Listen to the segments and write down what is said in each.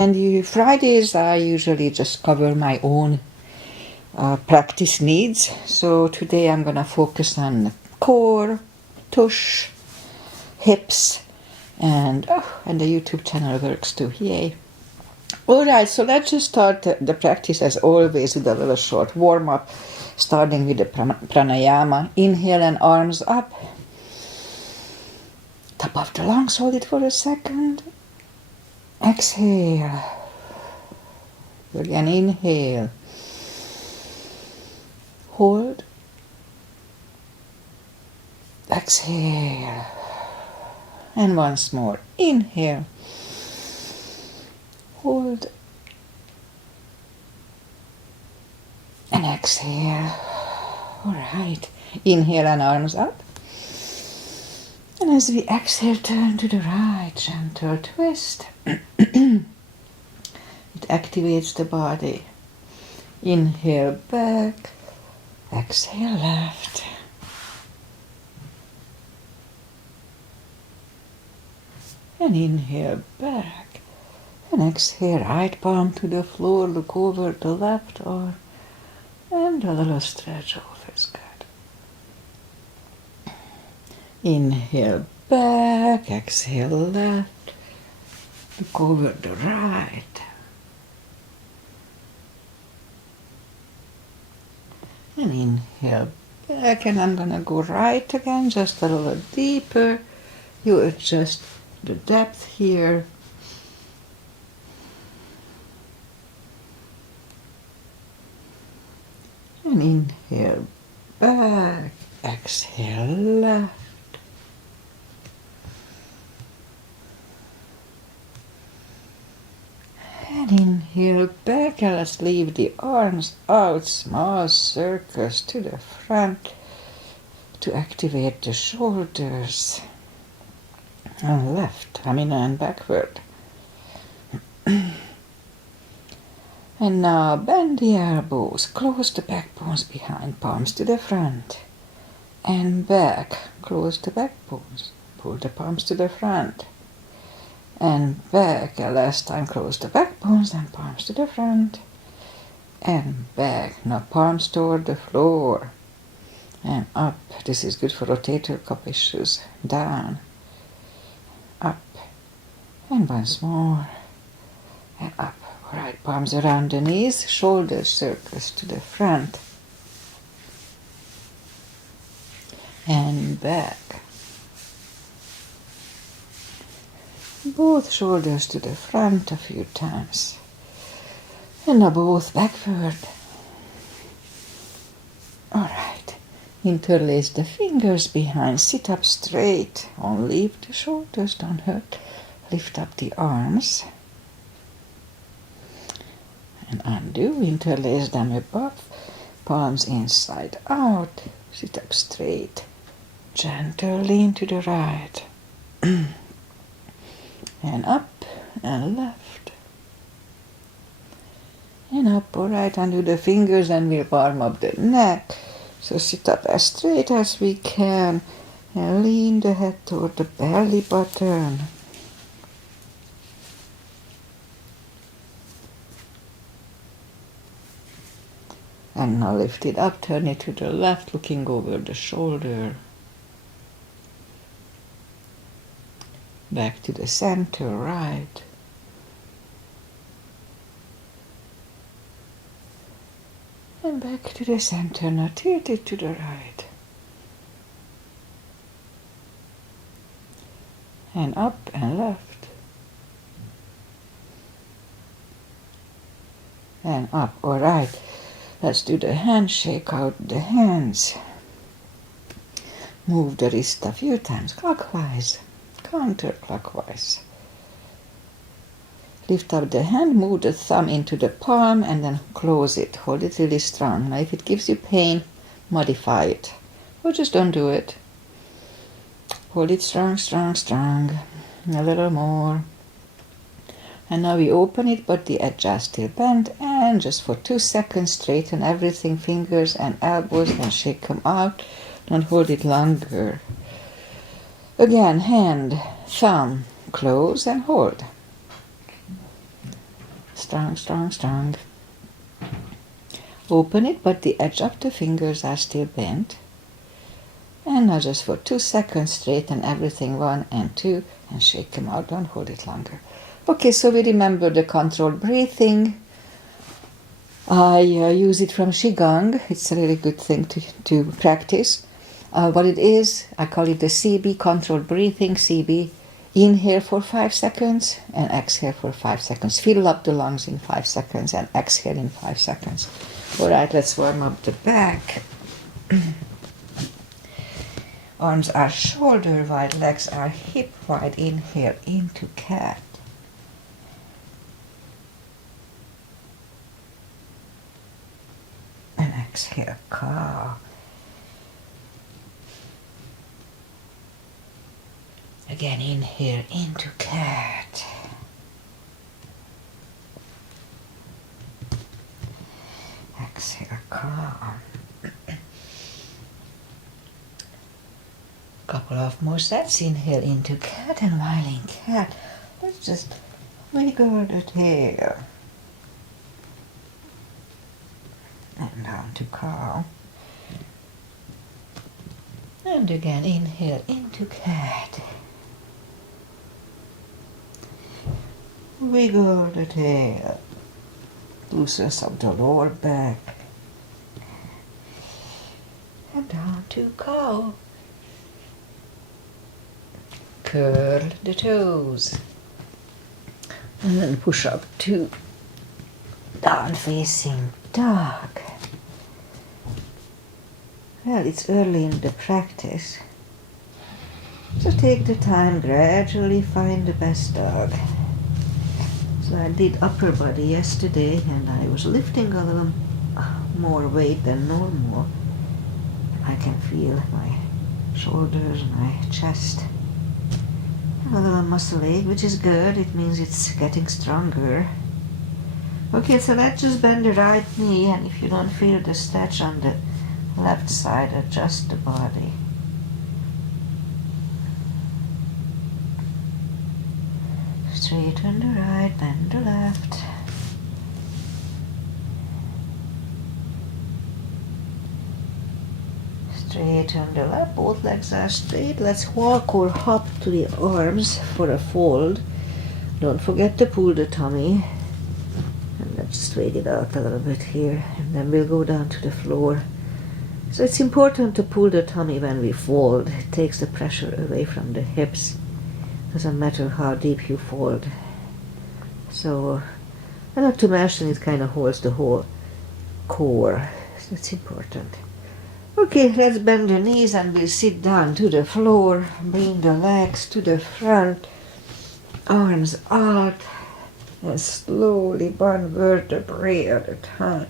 And Fridays I usually just cover my own practice needs. So today I'm gonna focus on core, tush, hips, and the YouTube channel works too. Yay! All right, so let's just start the practice as always with a little short warm up, starting with the pranayama. Inhale and arms up, top of the lungs. Hold it for a second. Exhale. Again, inhale. Hold. Exhale. And once more. Inhale. Hold. And exhale. All right. Inhale and arms up. And as we exhale, turn to the right. Gentle twist. It activates the body. Inhale back. Exhale left. And inhale back. And exhale, right palm to the floor, look over the left arm. And a little stretch off is good. Inhale back, exhale left. Look over the right. And inhale back, and I'm gonna go right again, just a little deeper. You adjust the depth here. And inhale back, exhale left. And inhale back, and let's leave the arms out, small circles to the front to activate the shoulders. And and backward. And now bend the elbows, close the backbones behind, palms to the front. And back, close the backbones, pull the palms to the front. And back, and last time close the backbones, then palms to the front. And back, now palms toward the floor. And up, this is good for rotator cuff issues. Down, up, and once more, and up. All right, palms around the knees, shoulder circles to the front. And back. Both shoulders to the front a few times. And now both backward. All right. Interlace the fingers behind. Sit up straight. Only if the shoulders don't hurt. Lift up the arms. And undo. Interlace them above. Palms inside out. Sit up straight. Gentle lean to the right. And up and left. And up, all right, undo the fingers and we'll warm up the neck. So sit up as straight as we can and lean the head toward the belly button. And now lift it up, turn it to the left, looking over the shoulder. Back to the center, right. And back to the center, now tilt it to the right. And up and left. And up, all right. Let's do the handshake out the hands. Move the wrist a few times, clockwise, counterclockwise. Lift up the hand, move the thumb into the palm and then close it. Hold it really strong. Now if it gives you pain, modify it. Or just don't do it. Hold it strong, strong, strong. A little more. And now we open it, but the edge is still bent. And just for 2 seconds, straighten everything, fingers and elbows, and shake them out. Don't hold it longer. Again, hand, thumb, close and hold. Strong, strong, strong. Open it, but the edge of the fingers are still bent. And now just for 2 seconds, straighten everything, 1 and 2, and shake them out. Don't hold it longer. Okay, so we remember the controlled breathing. I use it from Qigong. It's a really good thing to practice. What it is, I call it the CB, controlled breathing, CB. Inhale for 5 seconds and exhale for 5 seconds. Fill up the lungs in 5 seconds and exhale in 5 seconds. All right, let's warm up the back. Arms are shoulder wide, legs are hip wide. Inhale into cat. And exhale, cow. Again, inhale into cat. Exhale, cow. Couple of more sets. Inhale into cat, and while in cat, let's just wiggle the tail. And down to cow. And again, inhale into cat. Wiggle the tail. Loosens up the lower back. And down to cow. Curl the toes. And then push up to down facing dog. Well, it's early in the practice, so take the time, gradually find the best dog. So I did upper body yesterday, and I was lifting a little more weight than normal. I can feel my shoulders, my chest, a little muscle ache, which is good. It means it's getting stronger. Okay, so let's just bend the right knee, and if you don't feel the stretch on the left side, adjust the body. Straighten the right, bend the left. Straighten the left, both legs are straight. Let's walk or hop to the arms for a fold. Don't forget to pull the tummy. And let's straight it out a little bit here, and then we'll go down to the floor. So it's important to pull the tummy when we fold. It takes the pressure away from the hips. Doesn't matter how deep you fold. So, and not to mention, it kind of holds the whole core. So it's important. Okay, let's bend the knees and we'll sit down to the floor. Bring the legs to the front. Arms out. And slowly one vertebrae at a time.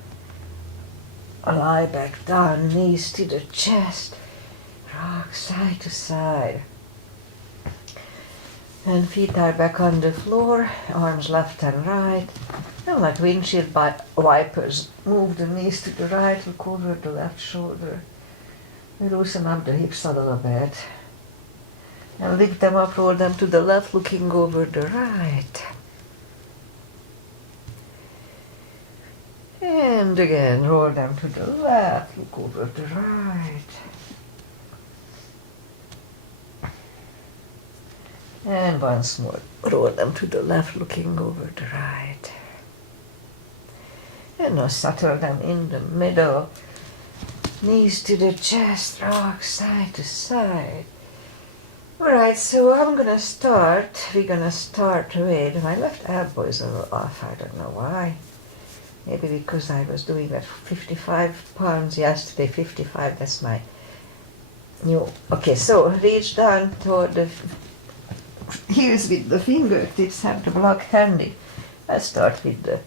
Lie back down, knees to the chest. Rock side to side. And feet are back on the floor, arms left and right. And like windshield wipers, move the knees to the right, look over the left shoulder. We loosen up the hips a little bit. And lift them up, roll them to the left, looking over the right. And again, roll them to the left, look over the right. And once more, roll them to the left, looking over the right. And now settle them in the middle. Knees to the chest, rock side to side. Alright, so we're gonna start with, my left elbow is a little off, I don't know why. Maybe because I was doing that 55 pounds yesterday, 55, that's my new. Okay, so reach down toward the heels with the fingertips, have the block handy. Let's start with the,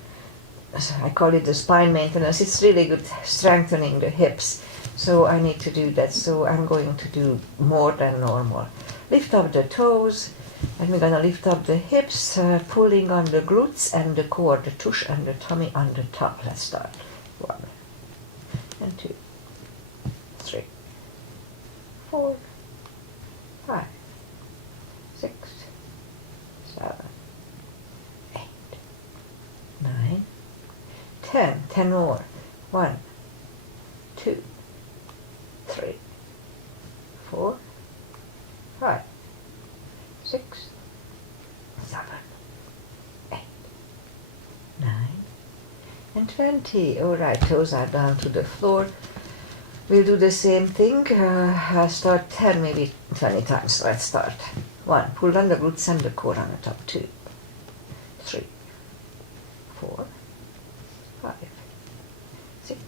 I call it the spine maintenance. It's really good strengthening the hips. So I need to do that. So I'm going to do more than normal. Lift up the toes, and we're going to lift up the hips, pulling on the glutes and the core, the tush and the tummy on the top. Let's start. 1 and 2, 3, 4, 5, 6, 7, 8, 9, 10. 10 more. 1, 2, 3, 4, 5, 6, 7, 8, 9, and 20. Alright, toes are down to the floor. We'll do the same thing. I'll start 10, maybe 20 times. Let's start. 1. Pull down the glutes and the core on the top. 2, 3, 4, 5, 6,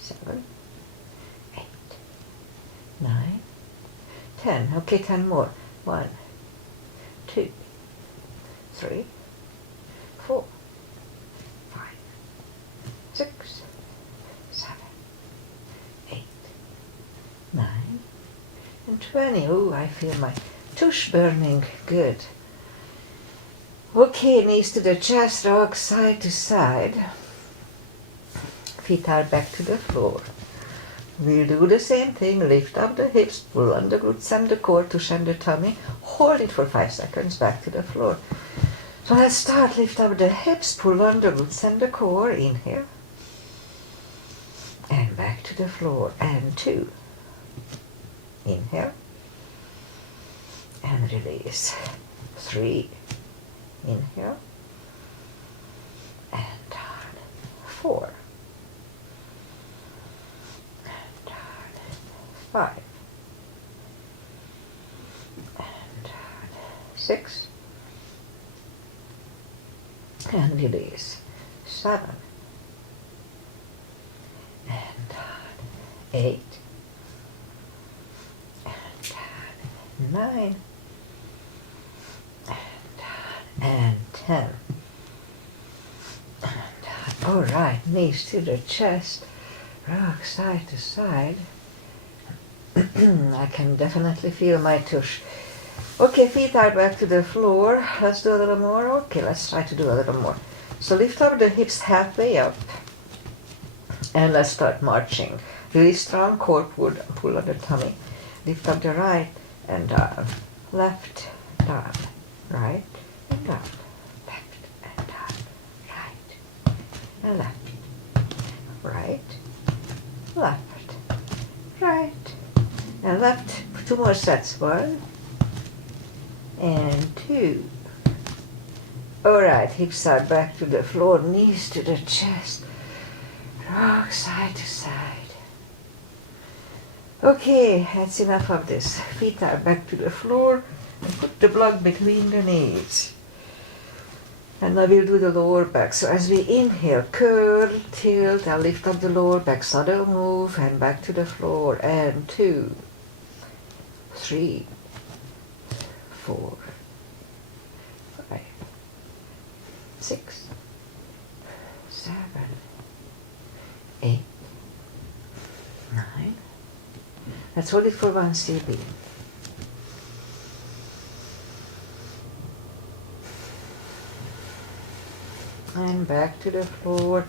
7, 8, 9, 10. Okay, 10 more. 1, 2, 3, 4, 5, 6, 7, 8, 9, and 20. Oh, I feel my tush burning. Good. Okay, knees to the chest, rock side to side. Feet are back to the floor. We'll do the same thing. Lift up the hips, pull on the glutes and the core, tush and the tummy. Hold it for 5 seconds, back to the floor. So let's start. Lift up the hips, pull on the glutes and the core. Inhale. And back to the floor. And 2. Inhale. And release. 3. Inhale. And down. 4. 5, and 6, and release. 7, and 8, and 9, and 10. All right, knees to the chest, rock side to side. I can definitely feel my tush. Okay, feet are back to the floor. Let's do a little more. Okay, let's try to do a little more. So lift up the hips halfway up. And let's start marching. Really strong core pull on the tummy. Lift up the right and down. Left, down. Right and down. Left and down. Right and left. Right, left, right. And left, 2 more sets. 1 and 2. Alright, hips are back to the floor, knees to the chest, rock side to side. Okay, that's enough of this. Feet are back to the floor and put the block between the knees. And now we'll do the lower back. So as we inhale, curl, tilt, and lift up the lower back, subtle move, and back to the floor. And 2, 3, 4, 5, 6, 7, 8, 9. Let's hold it for 1 CB. And back to the floor.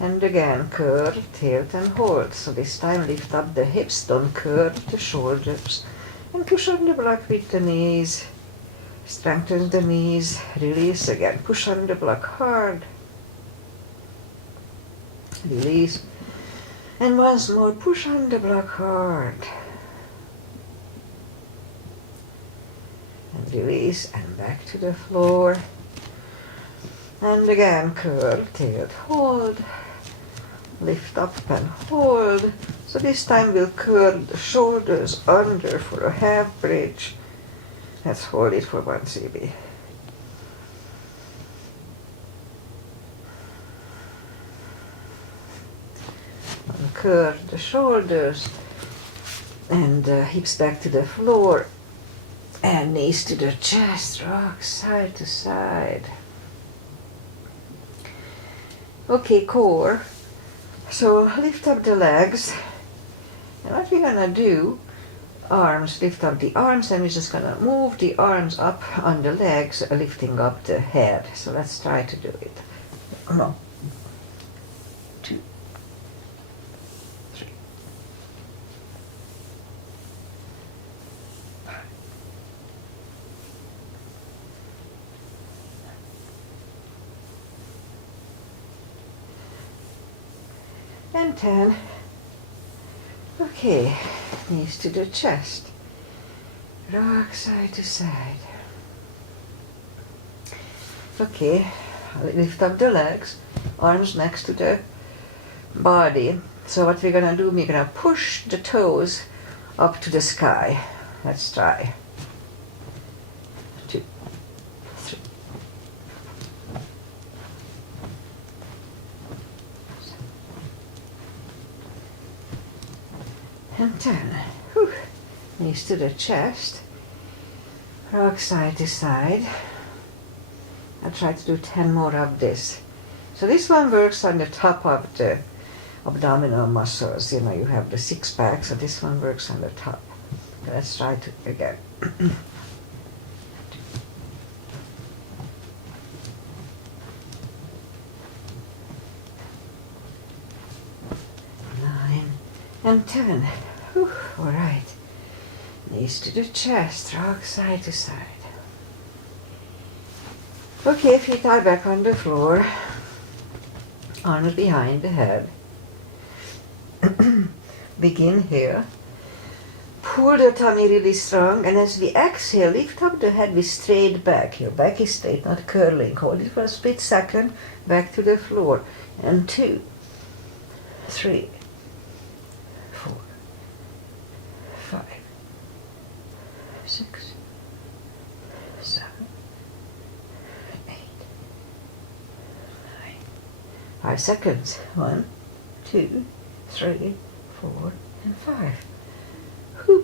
And again, curl, tilt and hold. So this time lift up the hips, don't curl the shoulders. And push on the block with the knees. Strengthen the knees. Release again. Push on the block hard. Release. And once more, push on the block hard. And release and back to the floor. And again, curl, tilt, hold. Lift up and hold. So this time we'll curl the shoulders under for a half bridge. Let's hold it for 1 CB. And curl the shoulders and hips back to the floor and knees to the chest, rock side to side. Okay, core. So lift up the legs. And what we're gonna do, arms, lift up the arms, and we're just gonna move the arms up on the legs, lifting up the head. So let's try to do it. 1, 2, 3, 5, 6, and 10. Okay, knees to the chest. Rock side to side. Okay, lift up the legs, arms next to the body. So what we're gonna do, we're gonna push the toes up to the sky. Let's try. 2, 3. And 10. Whew. Knees to the chest. Rock side to side. I'll try to do 10 more of this. So this one works on the top of the abdominal muscles. You know, you have the six pack, so this one works on the top. Let's try it again. 9 and 10. Whew, all right. Knees to the chest, rock side to side. Okay, feet are back on the floor. Arms behind the head. Begin here. Pull the tummy really strong, and as we exhale, lift up the head with straight back. Your back is straight, not curling. Hold it for a split second, back to the floor. And 2, 3, 4, 5, 6, 7, 8, 9. 5 seconds. 1, 2, 3, 4, and 5.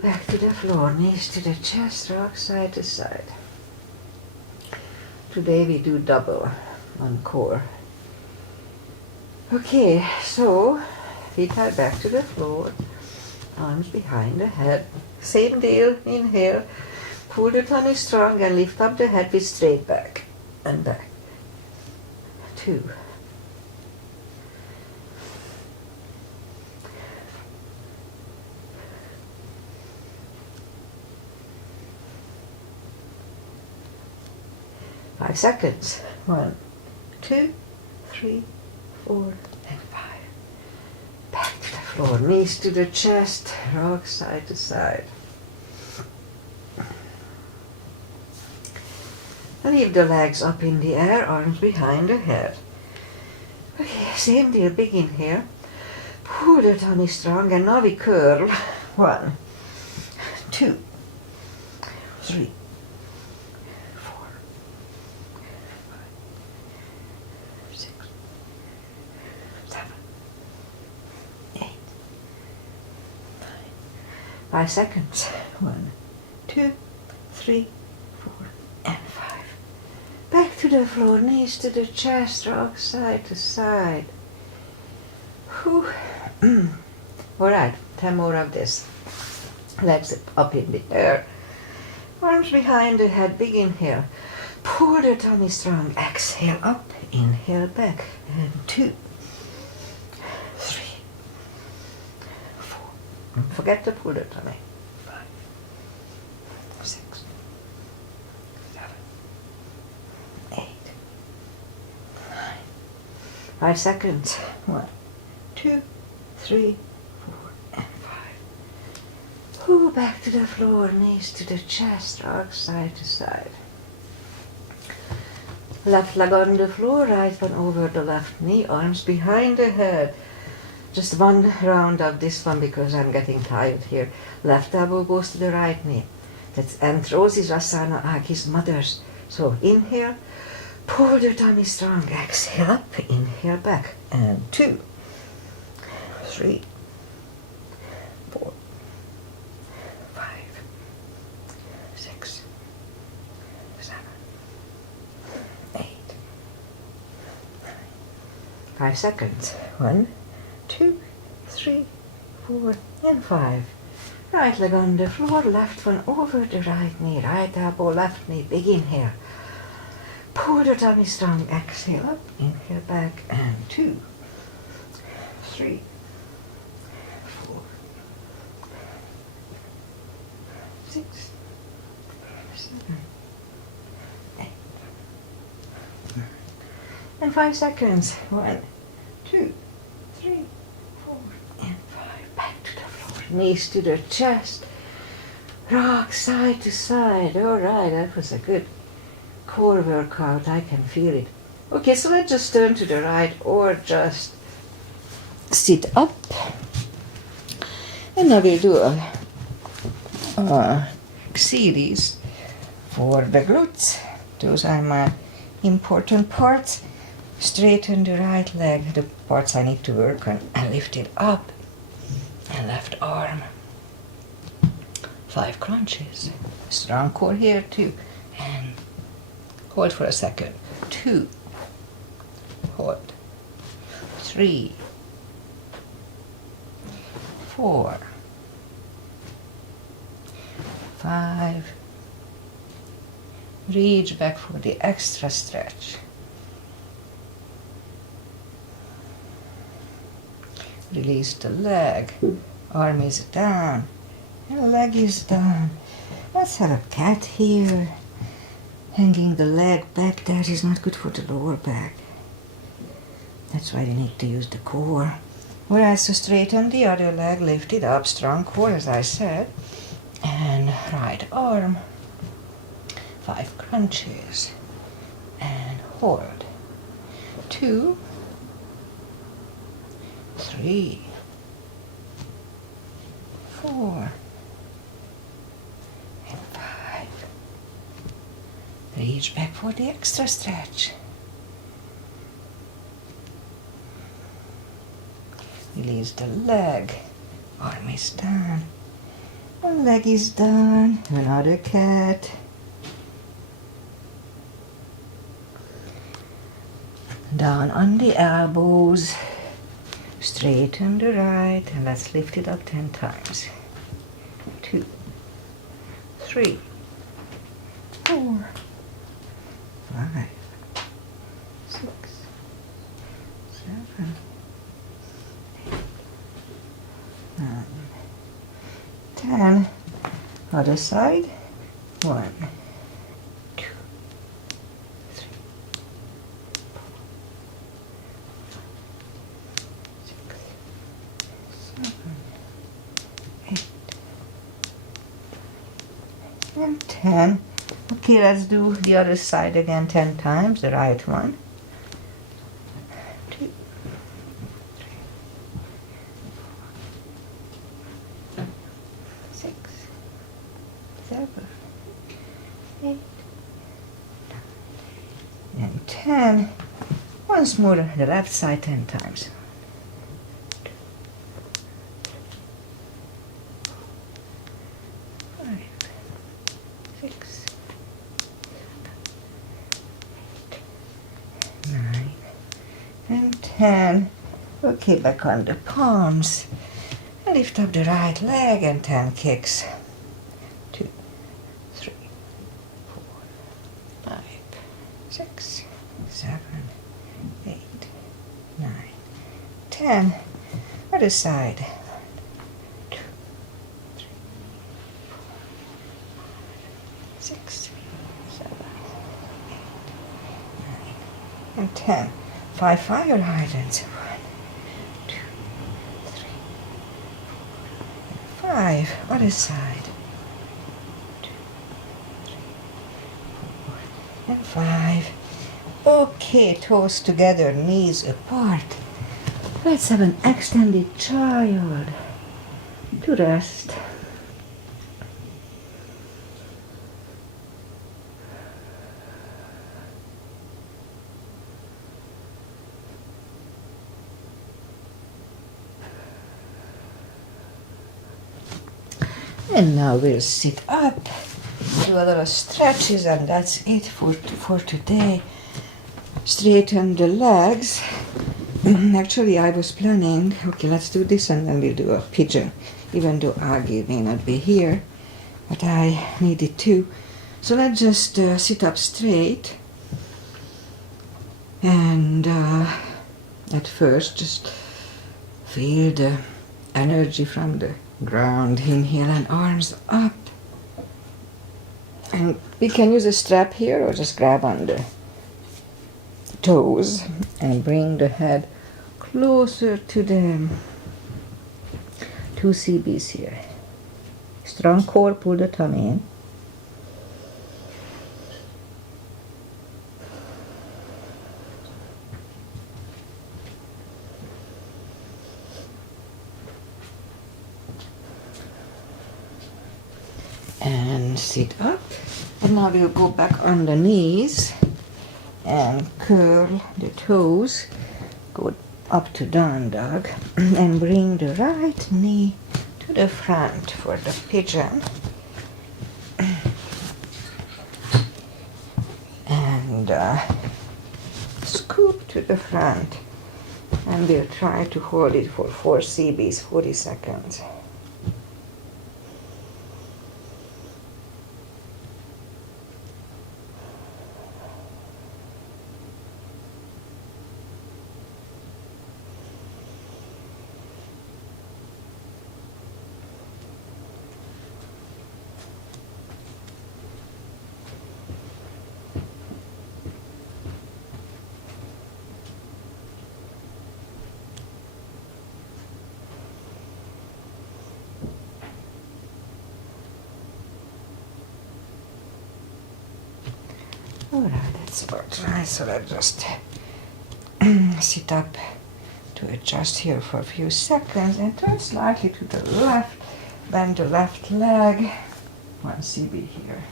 Back to the floor, knees to the chest, rock side to side. Today we do double on core. Okay, so feet are back to the floor, arms behind the head. Same deal, inhale, pull the tummy strong and lift up the head with straight back and back. 2, 5 seconds. 1, 2, 3, 4, and 5. Back to the floor, knees to the chest, rock side to side. Leave the legs up in the air, arms behind the head. Okay, same deal, begin here. Pull the tummy strong, and now we curl. 1, 2, 3, 5 seconds. 1, 2, 3, 4, and 5. Back to the floor, knees to the chest, rock side to side. Whew. All right, 10 more of this. Legs up in the air. Arms behind the head, big inhale. Pull the tummy strong, exhale up, inhale back. And 2, 3, 4. Don't forget to pull the tummy. 5, 6, 7, 8, 9. 5 seconds. 1, 2, 3, 4, and 5. Pull back to the floor, knees to the chest, rock side to side. Left leg on the floor, right one over the left knee, arms behind the head. Just one round of this one because I'm getting tired here. Left elbow goes to the right knee. That's Androsisasana, Aki's mother's. So inhale, pull the tummy strong, exhale up, inhale back. And 2, 3, 4, 5, 6, 7, 8, 9. 5 seconds. 1, 2, 3, 4, and 5. Right leg on the floor, left one over the right knee, right elbow, left knee, big inhale. Pull the tummy strong, exhale up, inhale back, and 2, 3, 4, 6, 7, 8, 9. And 5 seconds. 1, 2, 3, 4, knees to the chest, rock side to side. All right, that was a good core workout. I can feel it. Okay, so let's just turn to the right or just sit up. And I will do a series for the glutes. Those are my important parts. Straighten the right leg, the parts I need to work on, and lift it up. And left arm. 5 crunches. Strong core here too. And hold for a second. 2. Hold. 3. 4. 5. Reach back for the extra stretch. Release the leg. Arm is down. And leg is down. Let's have a cat here. Hanging the leg back, that is not good for the lower back. That's why you need to use the core. Alright, so straighten the other leg, lift it up, strong core as I said. And right arm. 5 crunches. And hold. 2. 3. 4. And 5. Reach back for the extra stretch. Release the leg. Arm is down. One leg is down. Another cat. Down on the elbows. Straighten the right. And let's lift it up 10 times. 2, 3, 4, 5, 6, 7, 8, 9, 10. Other side. 1, 2, 3, 4, 5, 6, 7, 8, and 10. Okay, let's do the other side again 10 times, the right one. 2, 3, 4, 6, 7, 8, 9, and 10. Once more, the left side 10 times. 2, 5, 6, 9, and 10. Okay, back on the palms. And lift up the right leg and 10 kicks. 2, 3, 4, 5, 6, 7, 8, 9, 10. Other side. 1, 2, 3, 4, 5, 6, 7, 8, 9, and 10. 5 fire hydrants. 1, 2, 3, 4, 5. Other side. 2, 3, 4, and 5. Okay, toes together, knees apart. Let's have an extended child to rest. And now we'll sit up, do a little stretches, and that's it for today. Straighten the legs. Actually, I was planning, okay, let's do this and then we'll do a pigeon, even though Agi may not be here, but I needed to. So let's just sit up straight, and at first just feel the energy from the ground. Inhale and arms up. And we can use a strap here or just grab on the toes and bring the head closer to them. 2 CBs here. Strong core, pull the tummy in. And sit up. And now we'll go back on the knees and curl the toes. Go up to down dog and bring the right knee to the front for the pigeon. And scoop to the front. And we'll try to hold it for 4 CBs, 40 seconds. Alright, that's about right. So let's just sit up to adjust here for a few seconds and turn slightly to the left. Bend the left leg. 1 CB here.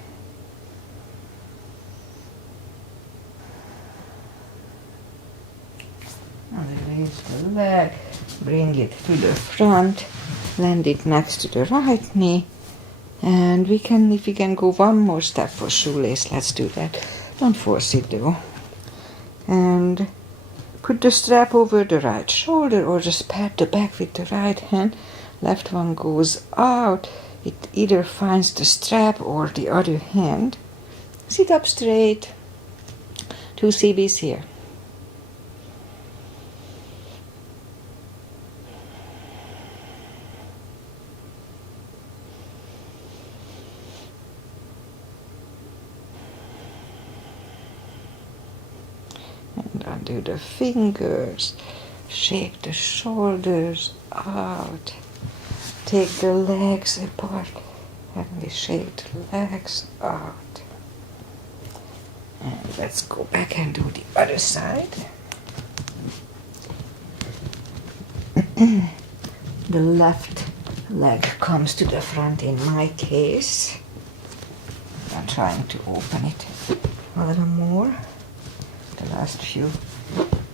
And release the leg. Bring it to the front. Land it next to the right knee. And if we can go one more step for shoelace, let's do that. Don't force it though. And put the strap over the right shoulder or just pat the back with the right hand. Left one goes out. It either finds the strap or the other hand. Sit up straight. 2 CBs here. And undo the fingers, shake the shoulders out, take the legs apart, and we shake the legs out. And let's go back and do the other side. The left leg comes to the front in my case. I'm trying to open it a little more. The last few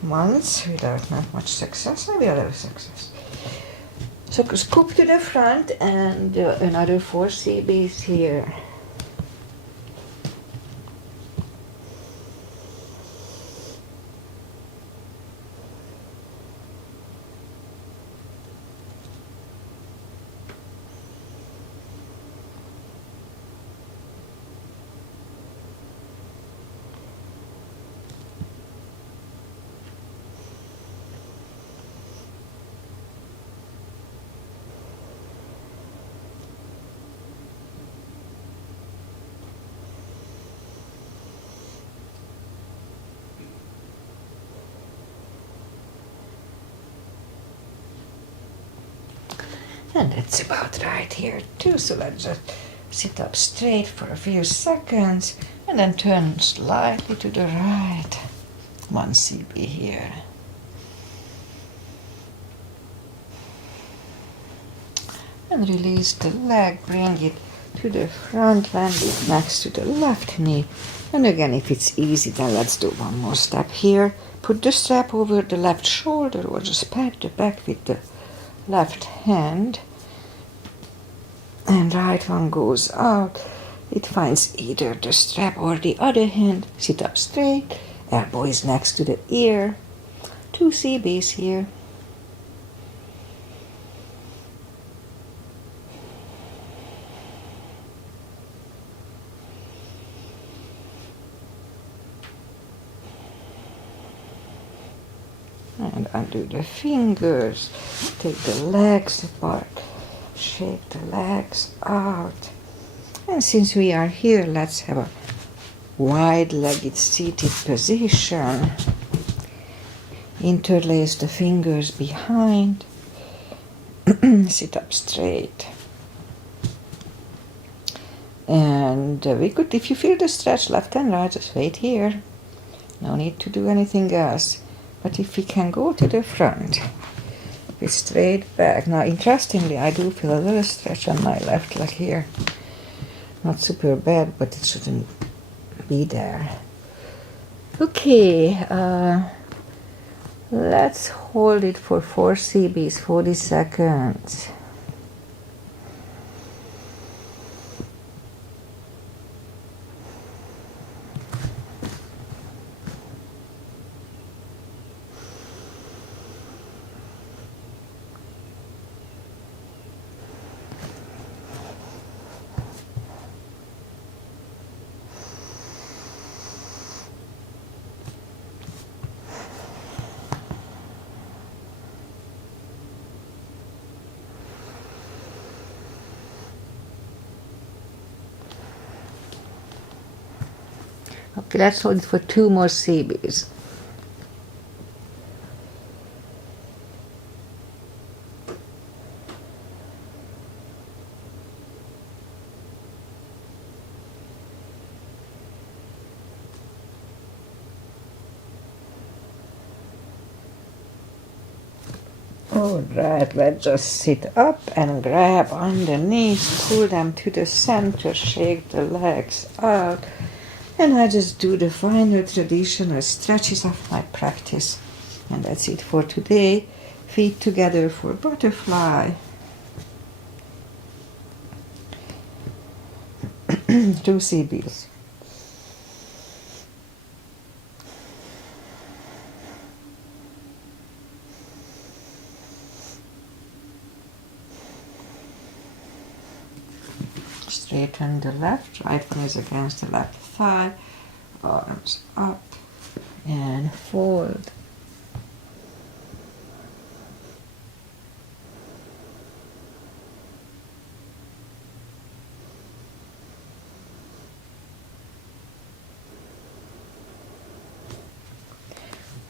months without not much success, maybe a little success. So scoop to the front and another 4 CBs here. And that's about right here too. So let's just sit up straight for a few seconds and then turn slightly to the right. 1 CB here. And release the leg, bring it to the front, land it next to the left knee. And again, if it's easy, then let's do one more step here. Put the strap over the left shoulder or just pat the back with the left hand. And right one goes out. It finds either the strap or the other hand. Sit up straight. Elbow is next to the ear. 2 CBs here. And undo the fingers. Take the legs apart. Shake the legs out. And since we are here, let's have a wide-legged seated position. Interlace the fingers behind. Sit up straight. And we could, if you feel the stretch left and right, just wait here. No need to do anything else. But if we can go to the front with straight back. Now, interestingly, I do feel a little stretch on my left leg here. Not super bad, but it shouldn't be there. Okay, let's hold it for 4 CBs, 40 seconds. Okay, let's hold it for 2 more CBs. Alright, let's just sit up and grab on the knees, pull them to the center, shake the legs out, and I just do the final traditional stretches of my practice. And that's it for today. Feet together for butterfly. 2 CBs. Straighten the left, right one is against the left thigh, arms up and fold.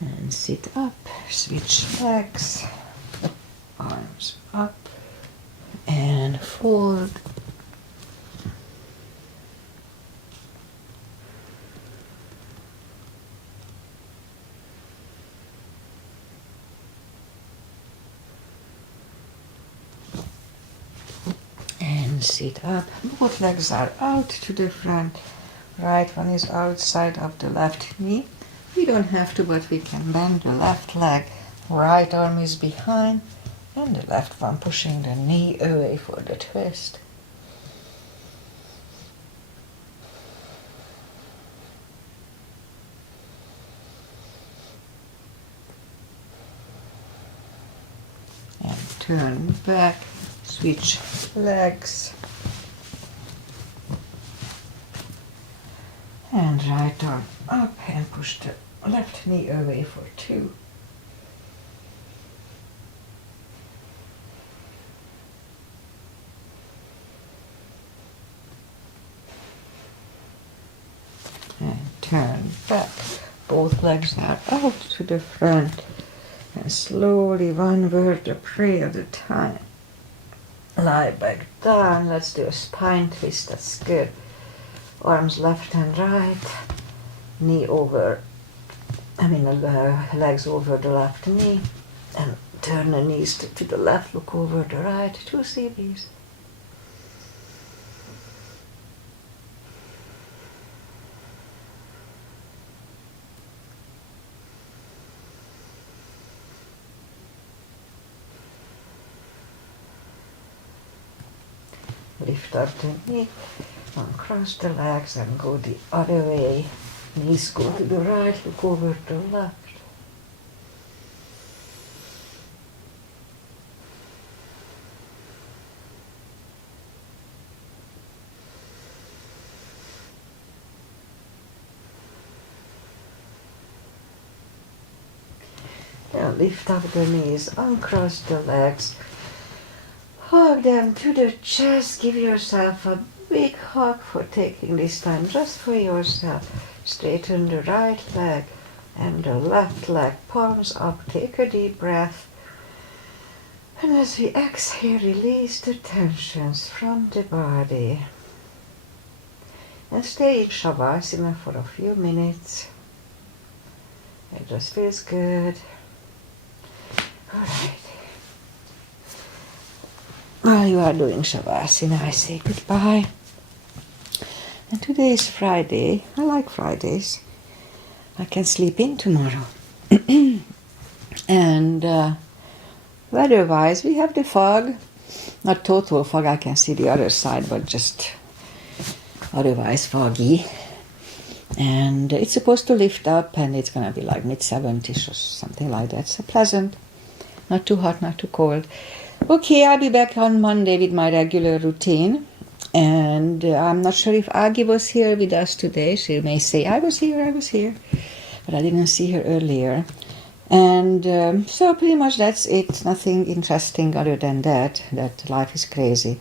And sit up, switch legs, arms up and fold. And sit up. Both legs are out to the front. Right one is outside of the left knee. We don't have to, but we can bend the left leg. Right arm is behind, and the left one pushing the knee away for the twist. And turn back, switch legs. And right arm up and push the left knee away for 2. And turn back. Both legs are out to the front. And slowly, one vertebrae at a time. Lie back down. Let's do a spine twist. That's good. Arms left and right. Knee over, legs over the left knee. And turn the knees to the left, look over the right. 2 CBs. Lift up the knee, uncross the legs and go the other way. Knees go to the right, look over the left. Now lift up the knees, uncross the legs. Hug them to the chest. Give yourself a big hug for taking this time just for yourself. Straighten the right leg and the left leg. Palms up. Take a deep breath. And as we exhale, release the tensions from the body. And stay in Shavasana for a few minutes. It just feels good. Alright. While you are doing Shavasana, I say goodbye. And today is Friday. I like Fridays. I can sleep in tomorrow. And weather-wise, we have the fog. Not total fog, I can see the other side, but just otherwise foggy. And it's supposed to lift up, and it's going to be like mid-70s or something like that. So pleasant. Not too hot, not too cold. Okay, I'll be back on Monday with my regular routine. And I'm not sure if Agi was here with us today. She may say, I was here. But I didn't see her earlier. And so pretty much that's it. Nothing interesting other than that life is crazy.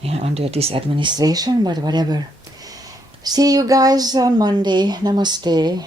Yeah, under this administration, but whatever. See you guys on Monday. Namaste.